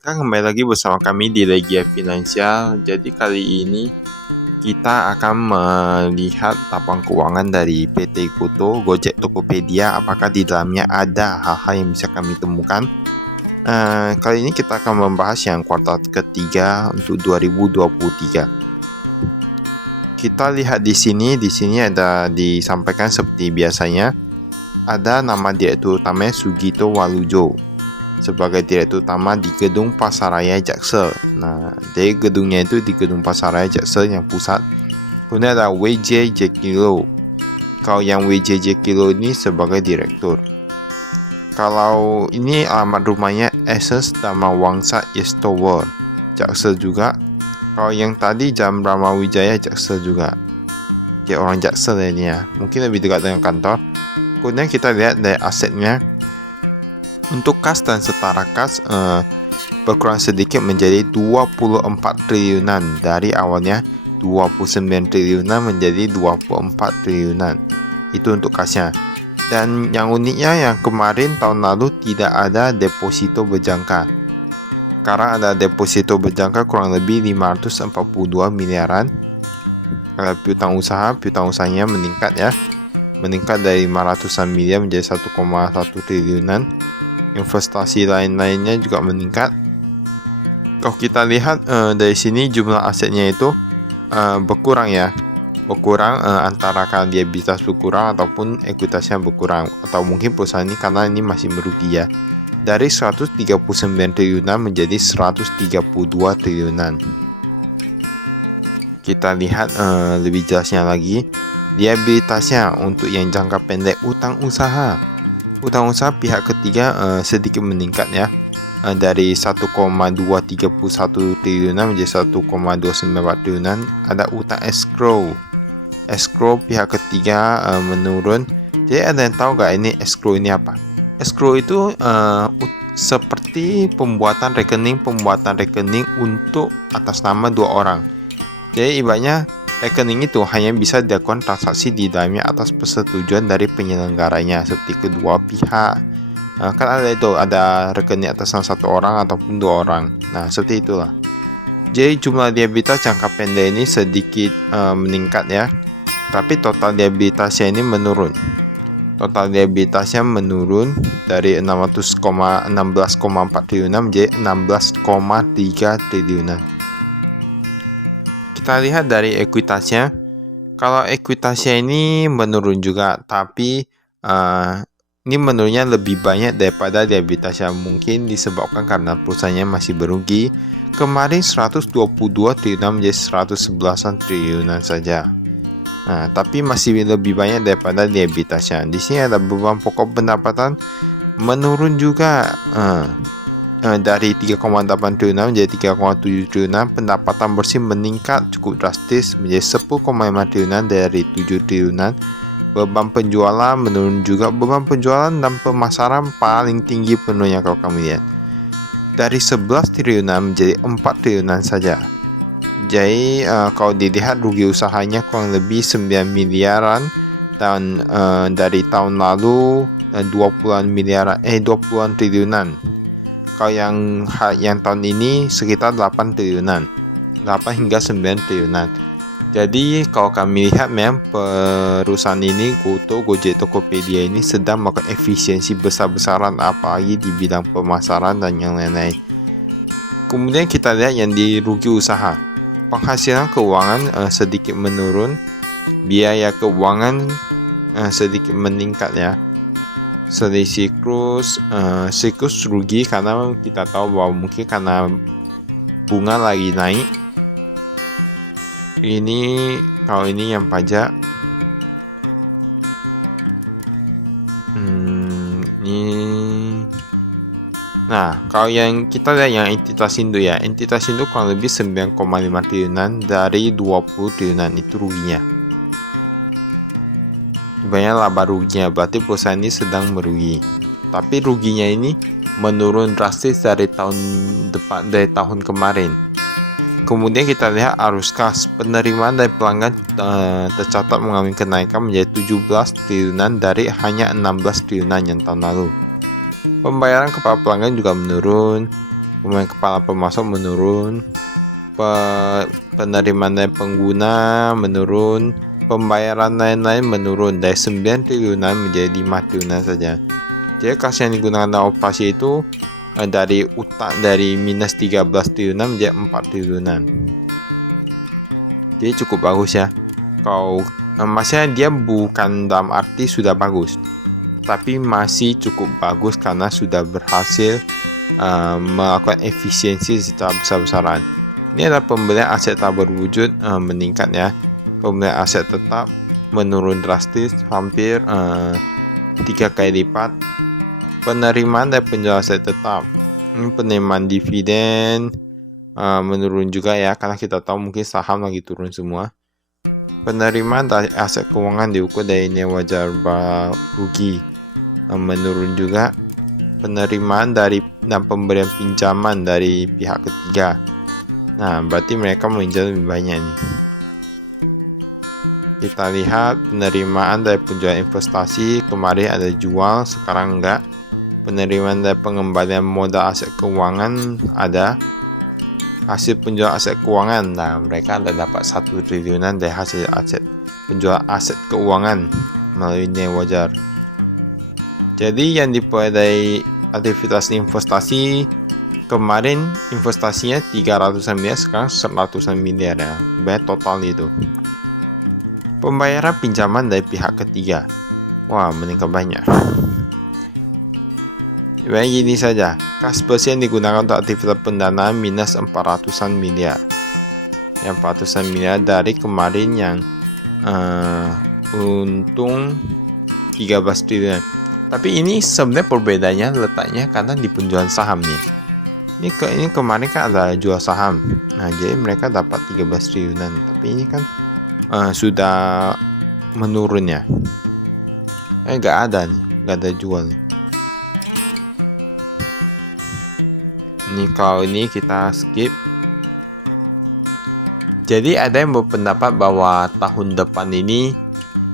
Mereka kembali lagi bersama kami di Legia Finansial. Jadi kali ini kita akan melihat laporan keuangan dari PT Goto, Gojek Tokopedia. Apakah di dalamnya ada hal-hal yang bisa kami temukan? Kali ini kita akan membahas yang kuartal ketiga untuk 2023. Kita lihat di sini ada disampaikan seperti biasanya. Ada nama direktur utama Sugito Walujo sebagai direktur utama di Gedung Pasaraya Jaksel. Nah, dari gedungnya itu di Gedung Pasaraya Jaksel yang pusat. Kemudian ada WJ Jekilo. Kalau yang WJ Jekilo ini sebagai direktur. Kalau ini alamat rumahnya Essence Dharma Wangsa East Tower, Jaksel juga. Kalau yang tadi Jalan Brahma Wijaya Jaksel juga. Kayak orang Jaksel ini ya. Mungkin lebih dekat dengan kantor. Kemudian kita lihat dari asetnya. Untuk kas dan setara kas berkurang sedikit menjadi 24 triliunan dari awalnya 29 triliunan menjadi 24 triliunan. Itu untuk kasnya. Dan yang uniknya yang kemarin tahun lalu tidak ada deposito berjangka. Sekarang ada deposito berjangka kurang lebih 542 miliaran. Kalau piutang usahanya meningkat ya. Meningkat dari 500-an miliar menjadi 1,1 triliunan. Investasi lain-lainnya juga meningkat. Kalau kita lihat dari sini jumlah asetnya itu berkurang ya. Berkurang antara kalau dia bisa berkurang ataupun ekuitasnya berkurang. Atau mungkin perusahaan ini karena ini masih merugi ya. Dari 139 triliunan menjadi 132 triliunan. Kita lihat lebih jelasnya lagi. Liabilitasnya untuk yang jangka pendek utang usaha. Utang usaha pihak ketiga sedikit meningkat ya. Dari 1,231 triliunan menjadi 1,294 triliunan. Ada utang escrow. Escrow pihak ketiga menurun. Jadi ada yang tahu gak ini escrow ini apa? Escrow itu seperti pembuatan rekening untuk atas nama dua orang. Jadi ibaratnya rekening itu hanya bisa dilakukan transaksi di dalamnya atas persetujuan dari penyelenggaranya seperti kedua pihak. Kan ada rekening atas satu orang ataupun dua orang. Nah, seperti itulah. Jadi jumlah liabilitas jangka pendek ini sedikit meningkat ya. Tapi total liabilitasnya ini menurun. Total liabilitasnya menurun dari 16,4 triliunan menjadi 16,3 triliunan. Kita lihat dari ekuitasnya. Kalau ekuitasnya ini menurun juga, tapi ini menurunnya lebih banyak daripada liabilitasnya. Mungkin disebabkan karena perusahaannya masih berugi. Kemarin 122 triliunan menjadi 111 triliunan saja. Nah, tapi masih lebih banyak daripada liabilitasnya. Di sini ada beban pokok pendapatan menurun juga. Dari 3,8 triliunan menjadi 3,7 triliunan. Pendapatan bersih meningkat cukup drastis menjadi 10,5 triliunan dari 7 triliunan. Beban penjualan menurun juga. Beban penjualan dan pemasaran paling tinggi penuhnya kalau kami lihat. Dari 11 triliunan menjadi 4 triliunan saja. Jadi kalau dilihat rugi usahanya kurang lebih 9 miliaran. Dan dari tahun lalu 20-an triliunan. Kalau yang tahun ini sekitar 8 triliunan. 8 hingga 9 triliunan. Jadi kalau kami lihat memang perusahaan ini Gojek Tokopedia ini sedang melakukan efisiensi besar-besaran apalagi di bidang pemasaran dan yang lain-lain. Kemudian kita lihat yang di rugi usaha. Penghasilan keuangan sedikit menurun. Biaya keuangan sedikit meningkat ya. Siklus rugi karena kita tahu bahwa mungkin karena bunga lagi naik. Kalau ini yang pajak. Nah, kalau yang kita lihat yang entitas induk ya. Entitas induk kurang lebih 9,5 triliunan dari 20 triliunan itu ruginya. Banyak laba ruginya, berarti perusahaan ini sedang merugi. Tapi ruginya ini menurun drastis dari tahun kemarin. Kemudian kita lihat arus kas. Penerimaan dari pelanggan tercatat mengalami kenaikan menjadi 17 triliunan dari hanya 16 triliunan yang tahun lalu. Pembayaran kepada pelanggan juga menurun. Kemudian kepala pemasok menurun, penerimaan dari pengguna menurun, pembayaran lain-lain menurun dari 9 triliunan menjadi 5 triliunan saja. Jadi kas yang digunakan dalam operasi itu dari minus 13 triliunan menjadi 4 triliunan. Jadi cukup bagus ya. Kalau maksudnya dia bukan dalam arti sudah bagus, tapi masih cukup bagus karena sudah berhasil melakukan efisiensi secara besar-besaran. Ini adalah pembelian aset tak berwujud meningkat ya. Pembelian aset tetap menurun drastis, hampir 3 kali lipat. Penerimaan dari penjualan aset tetap, penerimaan dividen menurun juga ya, karena kita tahu mungkin saham lagi turun semua. Penerimaan dari aset keuangan diukur dari nilai wajar rugi menurun juga. Penerimaan dari dan pemberian pinjaman dari pihak ketiga, nah berarti mereka meminjam lebih banyak nih. Kita lihat penerimaan dari penjualan investasi, kemarin ada jual, sekarang enggak. Penerimaan dari pengembalian modal aset keuangan ada. Hasil penjualan aset keuangan, nah mereka ada dapat 1 triliunan dari hasil penjualan aset keuangan melalui nilai wajar. Jadi yang diperoleh dari aktivitas investasi kemarin, investasinya 300-an miliar, sekarang 100-an miliar ya, banyak total itu. Pembayaran pinjaman dari pihak ketiga, wah meningkat banyak. Baik, ini saja. Kas bersih yang digunakan untuk aktivitas pendanaan minus 400-an miliar. Yang 400-an miliar dari kemarin yang untung 13 triliun. Tapi ini sebenarnya perbedaannya letaknya karena di penjualan saham nih. Ini kemarin kan ada jual saham. Nah, jadi mereka dapat 13 triliunan. Tapi ini kan sudah menurun ya. Nggak ada nih, nggak ada jual nih. Ini kalau ini kita skip. Jadi ada yang berpendapat bahwa tahun depan ini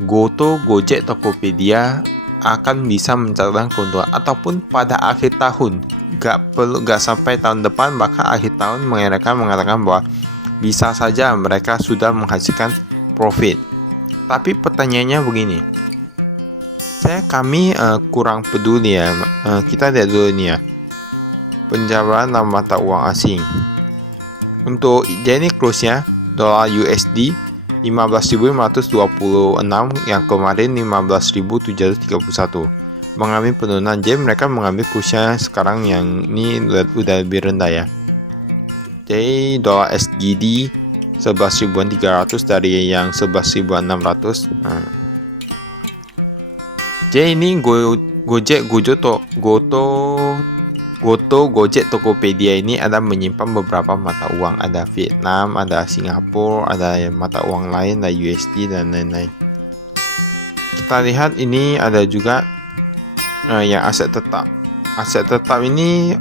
Goto, Gojek, Tokopedia akan bisa mencatatkan keuntungan, ataupun pada akhir tahun, nggak sampai tahun depan, bahkan akhir tahun mereka mengatakan bahwa bisa saja mereka sudah menghasilkan profit. Tapi pertanyaannya begini, kami kurang peduli ya. Kita lihat dulu nih ya, penjualan dalam mata uang asing. Untuk jadi close-nya dolar USD 15.526, yang kemarin 15.731, mengalami penurunan. Jadi mereka mengambil kursnya sekarang yang ini udah lebih rendah ya. Jadi dolar SGD 11.300 dari yang 11.600. Jadi ini Gojek, Goto, Gojek, Tokopedia ini ada menyimpan beberapa mata uang. Ada Vietnam, ada Singapura, ada mata uang lain, ada USD dan lain-lain. Kita lihat ini ada juga yang aset tetap. Aset tetap ini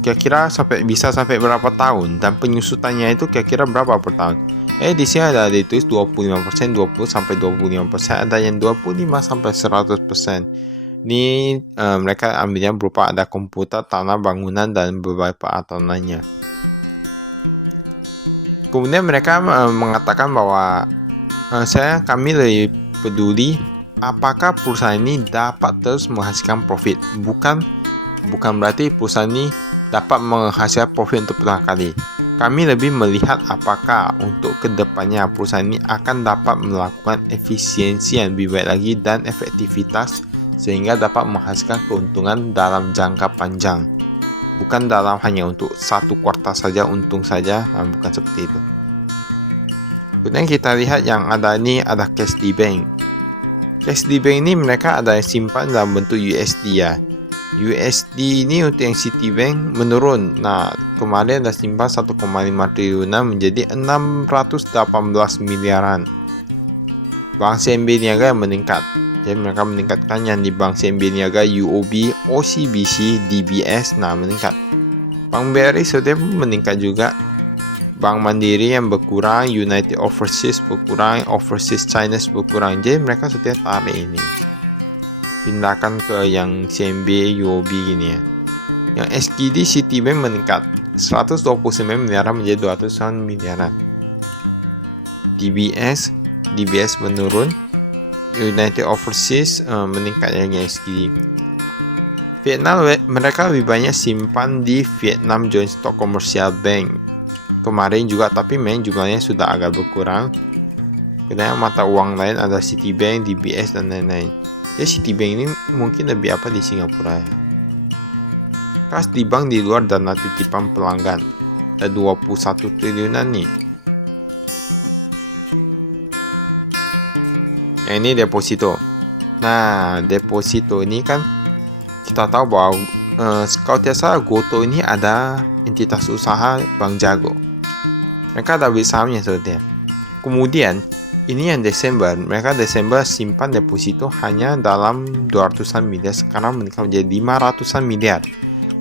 kira-kira bisa sampai berapa tahun, dan penyusutannya itu kira-kira berapa per tahun. Di sini ada ditulis 25%, 20 sampai 25%, ada yang 25 sampai 100%. Ini mereka ambilnya berupa ada komputer, tanah, bangunan, dan beberapa alat lainnya. Kemudian mereka mengatakan bahwa kami lebih peduli apakah perusahaan ini dapat terus menghasilkan profit. Bukan berarti perusahaan ini dapat menghasilkan profit untuk pertama kali. Kami lebih melihat apakah untuk kedepannya perusahaan ini akan dapat melakukan efisiensi yang lebih baik lagi dan efektivitas, sehingga dapat menghasilkan keuntungan dalam jangka panjang, bukan dalam hanya untuk satu kuartal saja untung saja, bukan seperti itu. Kemudian kita lihat yang ada ini, ada cash di bank. Cash di bank ini mereka ada yang simpan dalam bentuk USD ya. USD ini untuk yang Citibank menurun. Nah, kemarin ada simpan 1,5 triliunan menjadi 618 miliaran. Bank CMB Niaga yang meningkat. Jadi mereka meningkatkan yang di Bank CMB Niaga, UOB, OCBC, DBS, nah meningkat. Bank BRI sudah meningkat juga. Bank Mandiri yang berkurang, United Overseas berkurang, Overseas China berkurang. Jadi mereka sudah tarik ini, pindahkan ke yang CMB, UOB gini ya. Yang SGD Citibank meningkat. 129 miliaran menjadi 200-an miliaran. DBS menurun, United Overseas meningkat lagi SGD. Vietnam, mereka lebih banyak simpan di Vietnam Joint Stock Commercial Bank kemarin juga, tapi memang jumlahnya sudah agak berkurang. Kemudian mata uang lain ada Citibank, DBS dan lain-lain. Ya, Citibank ini mungkin lebih apa di Singapura ya. Kas di bank di luar dana titipan pelanggan ada 21 triliunan nih. Yang ini deposito. Nah, deposito ini kan kita tahu bahwa kalau tidak salah GoTo ini ada entitas usaha Bank Jago. Mereka ada beli sahamnya sebetulnya. Kemudian ini yang Desember, mereka Desember simpan deposito hanya dalam 200-an miliar, sekarang meningkat menjadi 500-an miliar.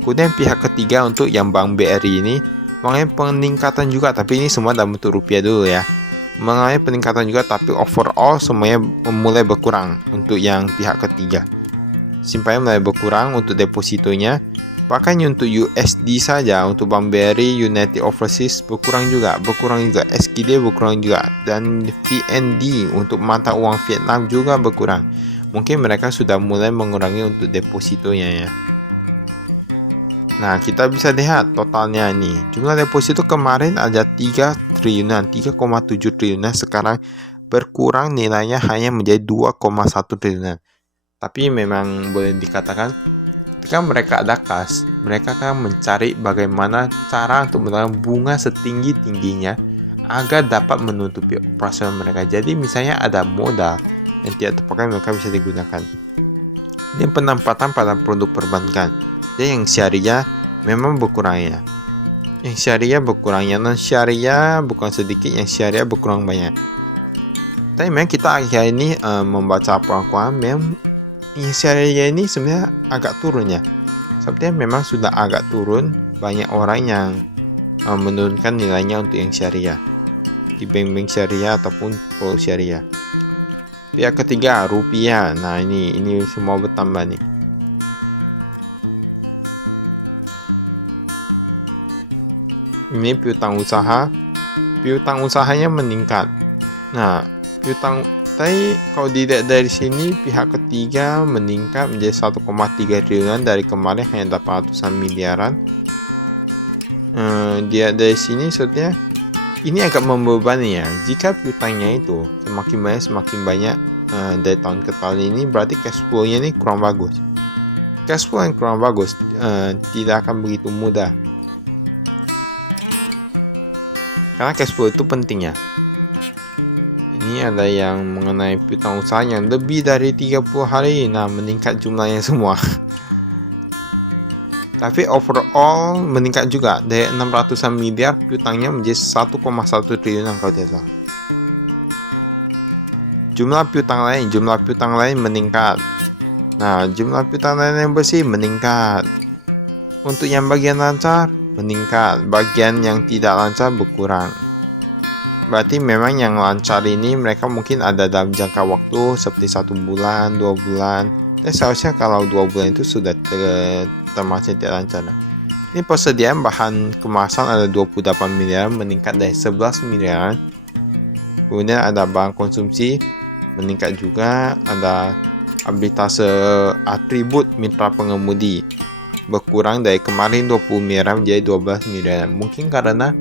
Kemudian pihak ketiga untuk yang Bank BRI ini mengalami peningkatan juga, tapi ini semua dalam bentuk rupiah dulu ya. Mengalami peningkatan juga, tapi overall semuanya mulai berkurang untuk yang pihak ketiga. Simpannya mulai berkurang untuk depositonya. Bahkan untuk USD saja untuk Bank BRI, United Overseas berkurang juga, SGD berkurang juga, dan VND untuk mata uang Vietnam juga berkurang. Mungkin mereka sudah mulai mengurangi untuk depositonya ya. Nah, kita bisa lihat totalnya nih. Jumlah deposito kemarin ada 3,7 triliunan, sekarang berkurang nilainya hanya menjadi 2,1 triliunan. Tapi memang boleh dikatakan ketika mereka ada kas, mereka akan mencari bagaimana cara untuk mendapatkan bunga setinggi-tingginya agar dapat menutupi operasional mereka. Jadi misalnya ada modal yang tidak terpakai, mereka bisa digunakan. Ini penempatan pada produk perbankan. Jadi yang syariah memang berkurangnya. Yang syariah berkurangnya, non syariah bukan sedikit, yang syariah berkurang banyak. Tapi memang kita akhir ini membaca apa-apa, memang yang syariah ini sebenarnya agak turun ya. Sepertinya memang sudah agak turun. Banyak orang yang menurunkan nilainya untuk yang syariah di bank-bank syariah ataupun produk syariah. Pihak ketiga rupiah. Nah ini semua bertambah nih. Ini piutang usaha. Piutang usahanya meningkat. Nah, piutang tapi kalau dilihat dari sini, pihak ketiga meningkat menjadi 1,3 triliunan dari kemarin hanya 800-an miliaran. Dia dari sini sebetulnya ini agak membebani ya. Jika piutangnya itu semakin banyak dari tahun ke tahun ini, berarti cash flow-nya ini kurang bagus. Cash flow yang kurang bagus tidak akan begitu mudah. Karena cash flow itu penting ya. Ini ada yang mengenai piutang usaha yang lebih dari 30 hari. Nah, meningkat jumlahnya semua. Tapi overall meningkat juga. Dari 600-an miliar, piutangnya menjadi 1,1 triliunan kalau tidak salah. Jumlah piutang lain meningkat. Nah, jumlah piutang lain yang bersih meningkat. Untuk yang bagian lancar, meningkat. Bagian yang tidak lancar berkurang. Berarti memang yang lancar ini mereka mungkin ada dalam jangka waktu seperti 1 bulan, 2 bulan. Dan seharusnya kalau 2 bulan itu sudah termasuk tidak lancar. Ini persediaan bahan kemasan ada 28 miliar, meningkat dari 11 miliar. Kemudian ada barang konsumsi meningkat juga. Ada abilitas atribut mitra pengemudi berkurang dari kemarin 20 miliar menjadi 12 miliar. Mungkin karena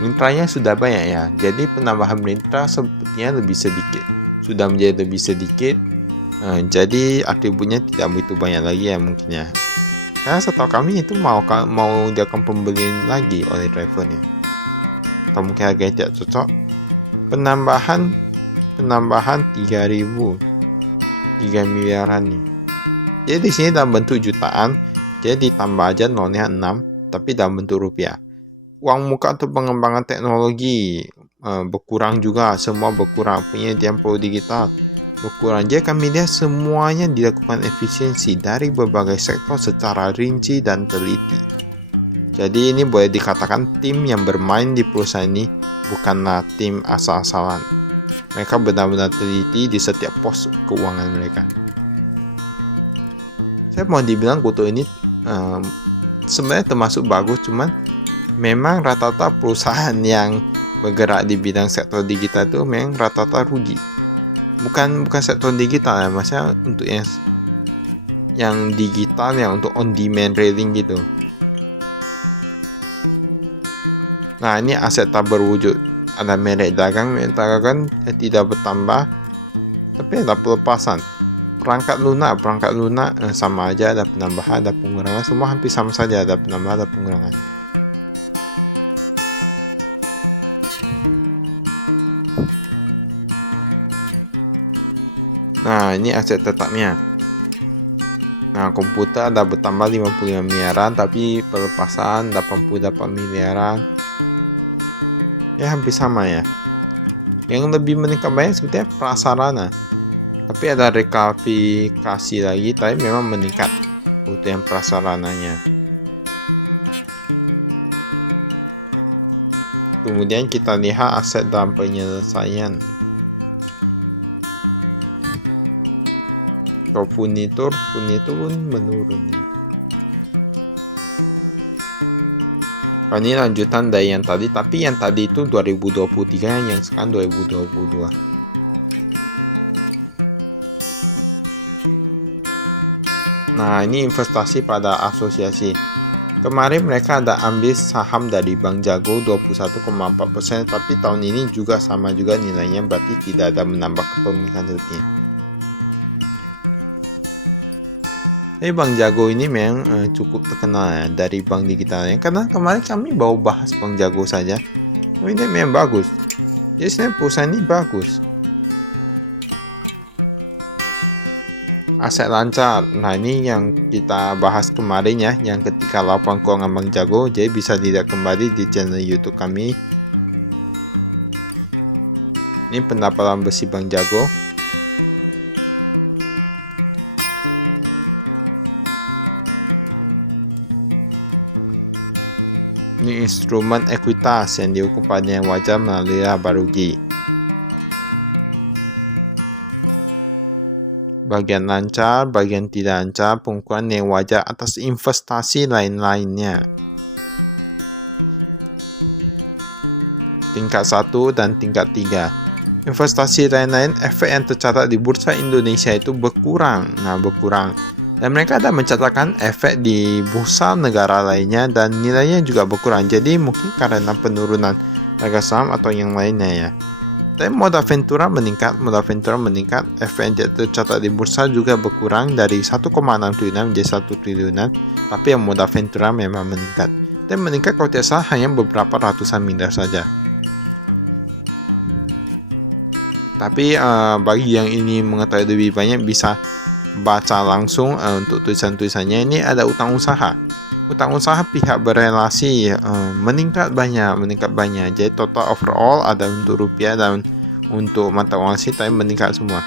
mitranya sudah banyak ya, jadi penambahan mitra sepertinya lebih sedikit. Sudah menjadi lebih sedikit, jadi atributnya tidak begitu banyak lagi ya mungkin ya. Karena setahu kami itu mau dilakukan pembelian lagi oleh drivernya. Atau mungkin harganya tidak cocok. Penambahan 3 miliaran nih. Jadi di sini dalam bentuk jutaan, jadi ditambah aja nolnya 6, tapi dalam bentuk rupiah. Uang muka untuk pengembangan teknologi berkurang juga, semua berkurang. Penyediaan produk digital berkurang. Jadi kami lihat semuanya dilakukan efisiensi dari berbagai sektor secara rinci dan teliti. Jadi ini boleh dikatakan tim yang bermain di perusahaan ini bukanlah tim asal-asalan. Mereka benar-benar teliti di setiap pos keuangan mereka. Saya mau dibilang GoTo ini sebenarnya termasuk bagus, cuman memang rata-rata perusahaan yang bergerak di bidang sektor digital itu memang rata-rata rugi. Bukan sektor digital ya, maksudnya untuk yang digital yang untuk on demand trading gitu. Nah, ini aset tak berwujud. Ada merek dagang tidak bertambah, tapi ada pelepasan. Perangkat lunak sama aja, ada penambahan, ada pengurangan, semua hampir sama saja, ada penambahan, ada pengurangan. Nah, ini aset tetapnya. Nah, komputer ada bertambah 55 miliaran, tapi pelepasan 88 miliaran. Ya, hampir sama ya. Yang lebih meningkat banyak sebetulnya prasarana. Tapi ada rekualifikasi lagi, tapi memang meningkat untuk yang prasarananya. Kemudian kita lihat aset dalam penyelesaian. Kalau furnitur pun menurun. Ini lanjutan dari yang tadi, tapi yang tadi itu 2023, yang sekarang 2022. Nah, ini investasi pada asosiasi. Kemarin mereka ada ambil saham dari Bank Jago 21,4%, tapi tahun ini juga sama juga nilainya, berarti tidak ada menambah kepemilikan rutin. Tapi Bank Jago ini memang cukup terkenal ya dari bank digitalnya, karena kemarin kami baru bahas Bank Jago saja. Oh, ini memang bagus. Jadi sebenarnya perusahaan ini bagus. Aset lancar. Nah, ini yang kita bahas kemarin ya, yang ketika laporan keuangan Bank Jago. Jadi bisa dilihat kembali di channel YouTube kami. Ini pendapatan bersih Bank Jago. Ini instrumen ekuitas yang diukur pada yang wajar melalui laba rugi. Bagian lancar, bagian tidak lancar, pengukuran yang wajar atas investasi lain-lainnya. Tingkat 1 dan tingkat 3. Investasi lain-lain, efek yang tercatat di Bursa Indonesia itu berkurang. Dan mereka ada mencatatkan efek di bursa negara lainnya dan nilainya juga berkurang. Jadi mungkin karena penurunan harga saham atau yang lainnya ya. Tapi modal ventura meningkat, efek yang tercatat di bursa juga berkurang dari 1,6 triliunan menjadi 1 triliunan. Tapi yang modal ventura memang meningkat. Dan meningkat kalau tidak salah hanya beberapa ratusan miliar saja. Tapi bagi yang ini mengetahui lebih banyak bisa baca langsung untuk tulisan-tulisannya. Ini ada utang usaha. Utang usaha pihak berelasi meningkat banyak. Jadi total overall ada untuk rupiah dan untuk mata uang asing tapi meningkat semua.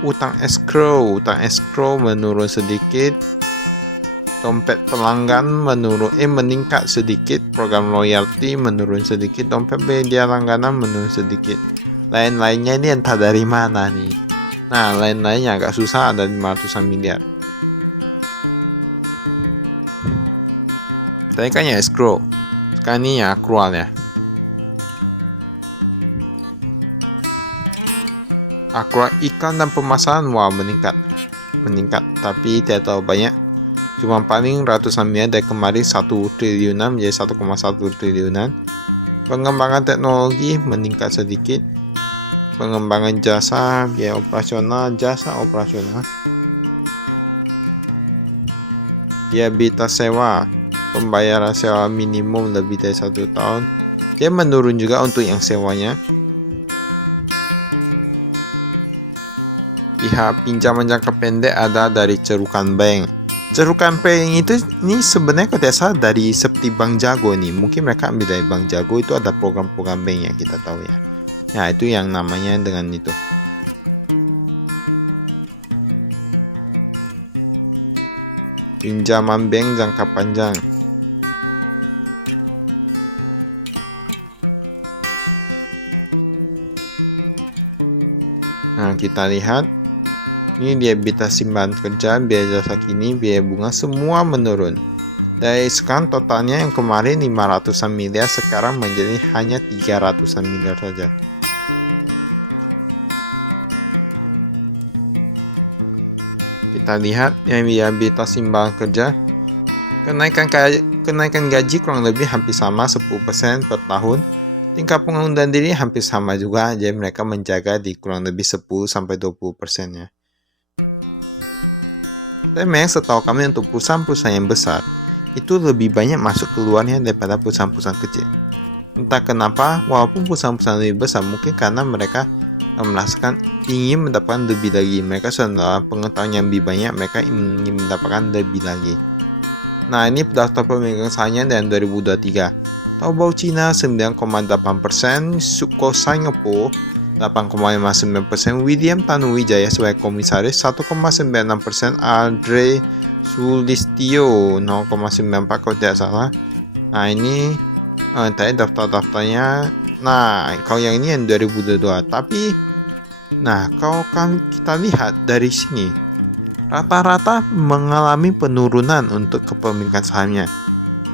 Utang escrow menurun sedikit. Dompet pelanggan meningkat sedikit. Program loyalty menurun sedikit. Dompet media langganan menurun sedikit. Lain-lainnya ini entah dari mana nih. Nah, lain-lainnya agak susah, ada 500-an miliar. Tadi kan ya escrow. Sekarang ini ya accrual ya. Accrual iklan dan pemasaran meningkat. Tapi tidak terlalu banyak. Cuma paling ratusan miliar dari kemarin 1 triliunan menjadi 1,1 triliunan. Pengembangan teknologi meningkat sedikit. Pengembangan jasa, biaya operasional, biaya sewa, pembayaran sewa minimum lebih dari 1 tahun. Dia menurun juga untuk yang sewanya. Pihak pinjaman jangka pendek ada dari Cerukan Bank. Cerukan Bank itu ini sebenarnya kalau tidak salah dari seperti Bank Jago nih. Mungkin mereka ambil dari Bank Jago, itu ada program-program bank yang kita tahu ya. Nah, itu yang namanya dengan itu. Pinjaman bank jangka panjang. Nah, kita lihat. Ini dia EBITDA simpanan kerja, biaya jasa kini, biaya bunga semua menurun. Dari sekarang totalnya yang kemarin 500-an miliar sekarang menjadi hanya 300-an miliar saja. Kita lihat yang viabilitas imbalan kerja. Kenaikan gaji kurang lebih hampir sama 10% per tahun. Tingkat pengunduran diri hampir sama juga, jadi mereka menjaga di kurang lebih 10-20% ya. Dan memang setahu kami untuk perusahaan-perusahaan yang besar, itu lebih banyak masuk keluarnya daripada perusahaan-perusahaan kecil. Entah kenapa, walaupun perusahaan-perusahaan lebih besar, mungkin karena mereka merasakan ingin mendapatkan lebih lagi. Mereka sudah pengetahuan yang lebih banyak, mereka ingin mendapatkan lebih lagi. Nah, ini daftar pemegang sahamnya dan 2023. Taobao Cina 9,8%, Suko Singapore 8,59%, William Tanuwijaya sebagai komisaris 1,96%, Andre Sulistyo 0,94 kalau tidak salah. Nah, ini tadi daftar-daftarnya. Nah, kalau yang ini yang 2022. Tapi nah, kalau kita lihat dari sini, rata-rata mengalami penurunan untuk kepemilikan sahamnya.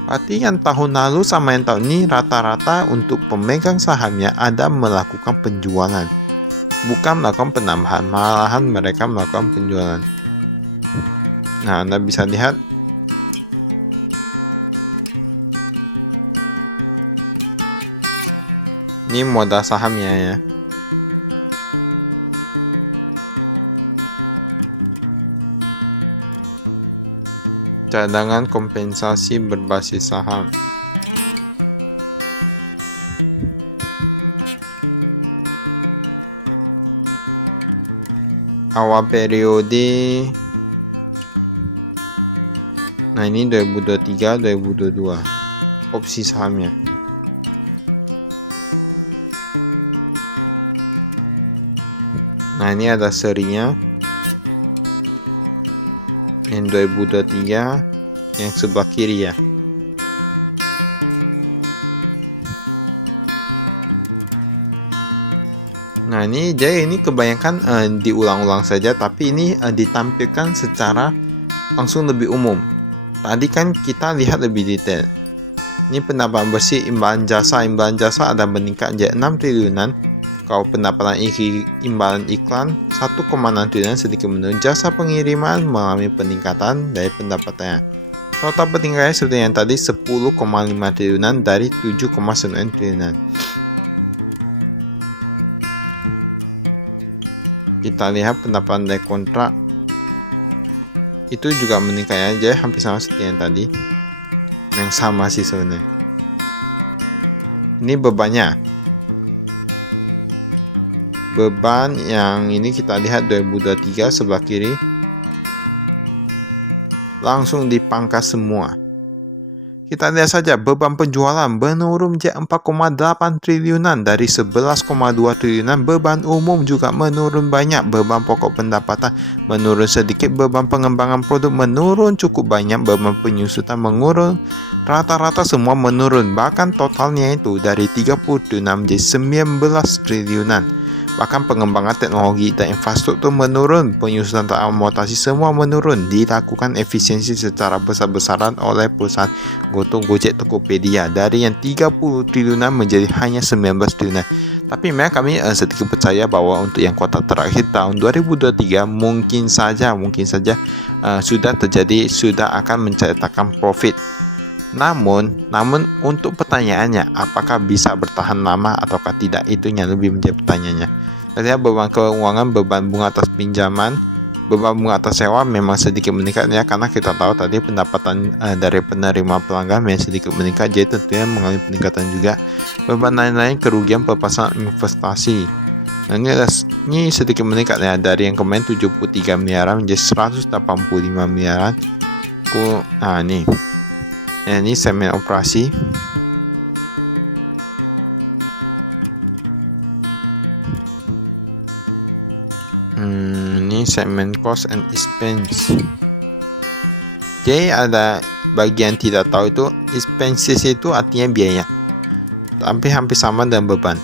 Berarti yang tahun lalu sama yang tahun ini rata-rata untuk pemegang sahamnya ada melakukan penjualan, bukan melakukan penambahan, malahan mereka melakukan penjualan. Nah, Anda bisa lihat ini modal sahamnya ya. Cadangan kompensasi berbasis saham. Awal periode. Nah, ini 2023, 2022. Opsi sahamnya. Nah, ini ada serinya. Yang 2023 yang sebelah kiri ya. Nah, ini jadi ini kebanyakan diulang-ulang saja, tapi ini ditampilkan secara langsung lebih umum. Tadi kan kita lihat lebih detail. Ini pendapatan bersih imbalan jasa ada meningkat jadi 6 triliunan. Kalau pendapatan imbalan iklan 1,6 triliunan sedikit menurun. Jasa pengiriman mengalami peningkatan dari pendapatannya. Total peningkatannya seperti yang tadi 10,5 triliunan dari 7,9 triliunan. Kita lihat pendapatan dari kontrak itu juga meningkatnya, jadi hampir sama seperti yang tadi. Yang sama sih sebenarnya. Ini bebannya. Beban yang ini kita lihat 2023 sebelah kiri. Langsung dipangkas semua. Kita lihat saja beban penjualan menurun menjadi 4,8 triliunan dari 11,2 triliunan. Beban umum juga menurun banyak. Beban pokok pendapatan menurun sedikit. Beban pengembangan produk menurun cukup banyak. Beban penyusutan menurun. Rata-rata semua menurun. Bahkan totalnya itu dari 30 triliunan menjadi 19 triliunan. Bahkan pengembangan teknologi dan infrastruktur menurun, penyusunan dan amortisasi semua menurun. Dilakukan efisiensi secara besar-besaran oleh perusahaan Gojek, Tokopedia dari yang 30 triliunan menjadi hanya 19 triliunan. Tapi memang kami sedikit percaya bahwa untuk yang kuartal terakhir tahun 2023 mungkin saja sudah akan mencetakkan profit. Namun untuk pertanyaannya, apakah bisa bertahan lama ataukah tidak, itu yang lebih menjadi pertanyaannya. Lihat beban keuangan, beban bunga atas pinjaman, beban bunga atas sewa memang sedikit meningkat ya, karena kita tahu tadi pendapatan dari penerima pelanggan memang sedikit meningkat, jadi tentunya mengalami peningkatan juga. Beban lain-lain kerugian pelepasan investasi. Nah, ini sedikit meningkat ya, dari yang kemarin 73 miliaran menjadi 185 miliaran. Nah, ini segmen operasi. Ini segmen cost and expense. Jadi ada bagian tidak tahu itu expenses itu artinya biaya. Tapi hampir sama dengan beban.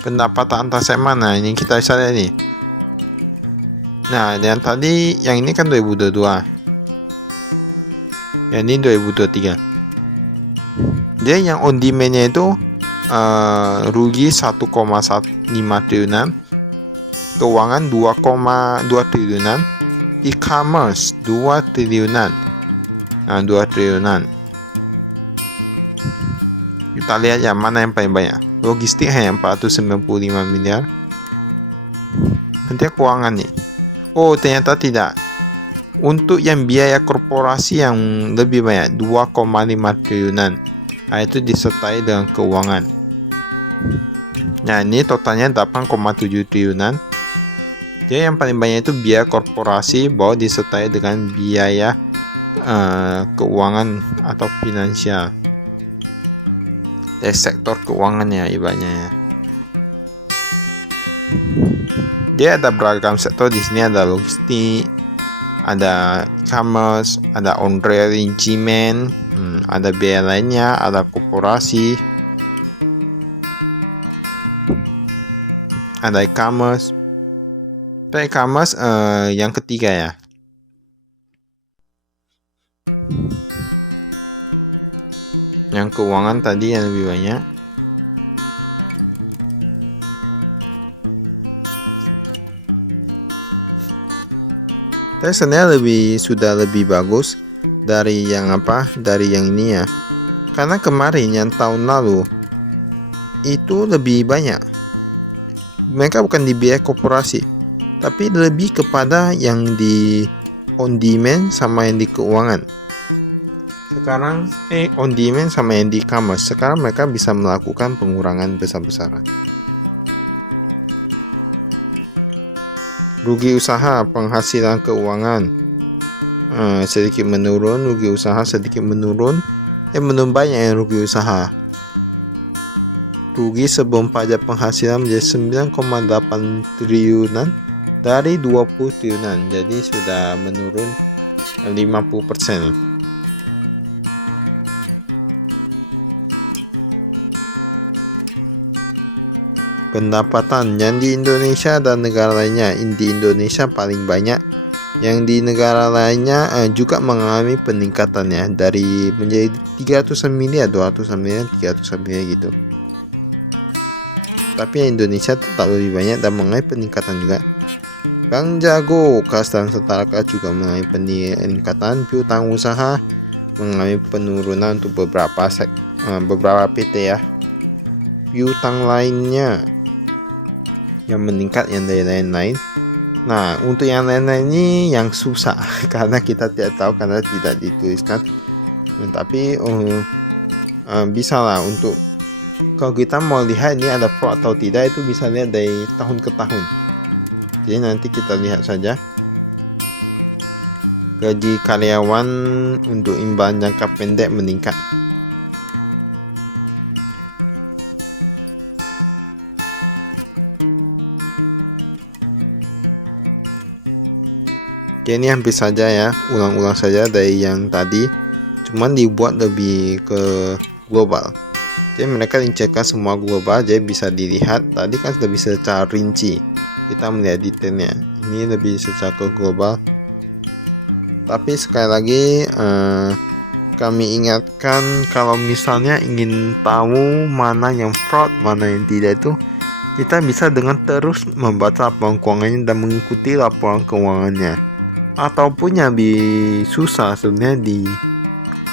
Pendapatan antar segmen, nah ini kita bisa lihat nih. Nah, yang tadi yang ini kan 2022. Yang ini 2023. Dia yang on demand-nya itu rugi 1,5 triliunan, keuangan 2,2 triliunan, e-commerce 2 triliunan. 2 triliunan. Kita lihat yang mana yang paling banyak. Logistik hanya 495 miliar. Nanti keuangan nih. Oh, ternyata tidak. Untuk yang biaya korporasi yang lebih banyak 2,5 triliunan. Itu disertai dengan keuangan. Nah, ini totalnya 8,7 triliunan. Jadi yang paling banyak itu biaya korporasi bahwa disertai dengan biaya keuangan atau finansial. Dari sektor keuangan ya ibaratnya ya. Dia ada beragam sektor di sini, ada logistik, ada e-commerce, ada on-arrangement, ada biaya lainnya, ada korporasi, ada e-commerce. E-commerce yang ketiga ya. Yang keuangan tadi yang lebih banyak. Tapi sebenarnya sudah lebih bagus dari yang dari yang ini ya. Karena kemarin yang tahun lalu itu lebih banyak. Mereka bukan di biaya korporasi, tapi lebih kepada yang di on demand sama yang di keuangan. Sekarang on demand sama yang di e-commerce. Sekarang mereka bisa melakukan pengurangan besar-besaran. Rugi usaha, penghasilan keuangan sedikit menurun, rugi usaha sedikit menurun. Menurun banyak yang rugi usaha. Rugi sebelum pajak penghasilan menjadi 9,8 triliunan dari 20 triliunan. Jadi sudah menurun 50%. Pendapatan yang di Indonesia dan negara lainnya. Di Indonesia paling banyak, yang di negara lainnya juga mengalami peningkatan ya, dari menjadi 300 miliar, 200 miliar, 300 miliar gitu. Tapi yang Indonesia tetap lebih banyak dan mengalami peningkatan juga. Bank Jago, kas dan setara kas juga mengalami peningkatan. Piutang usaha mengalami penurunan untuk beberapa PT ya. Piutang lainnya yang meningkat yang dari lain-lain. Nah, untuk yang lain-lain ini yang susah karena kita tidak tahu, karena tidak dituliskan. Tapi bisa lah untuk kalau kita mau lihat ini ada fraud atau tidak, itu bisa lihat dari tahun ke tahun. Jadi nanti kita lihat saja. Gaji karyawan untuk imbalan jangka pendek meningkat. Oke, ini hampir saja ya, ulang-ulang saja dari yang tadi, cuman dibuat lebih ke global. Jadi mereka rincikan semua global, jadi bisa dilihat. Tadi kan lebih secara rinci, kita melihat detailnya. Ini lebih secara ke global. Tapi sekali lagi kami ingatkan, kalau misalnya ingin tahu mana yang fraud, mana yang tidak, itu kita bisa dengan terus membaca laporan keuangannya dan mengikuti laporan keuangannya. Ataupun yang lebih susah sebenarnya di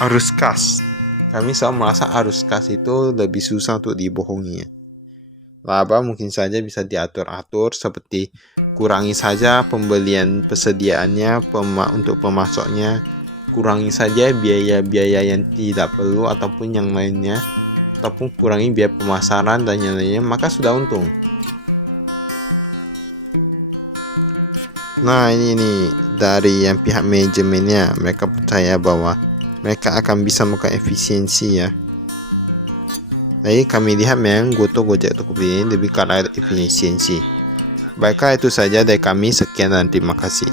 arus kas. Kami selalu merasa arus kas itu lebih susah untuk dibohongi. Laba mungkin saja bisa diatur-atur, seperti kurangi saja pembelian persediaannya untuk pemasoknya, kurangi saja biaya-biaya yang tidak perlu ataupun yang lainnya, ataupun kurangi biaya pemasaran dan yang lainnya, maka sudah untung. Nah, ini dari yang pihak manajemennya, mereka percaya bahwa mereka akan bisa melakukan efisiensi ya. Jadi kami lihat memang Goto, Gojek, Tokopedia ini lebih ke arah efisiensi. Baiklah, itu saja dari kami. Sekian dan terima kasih.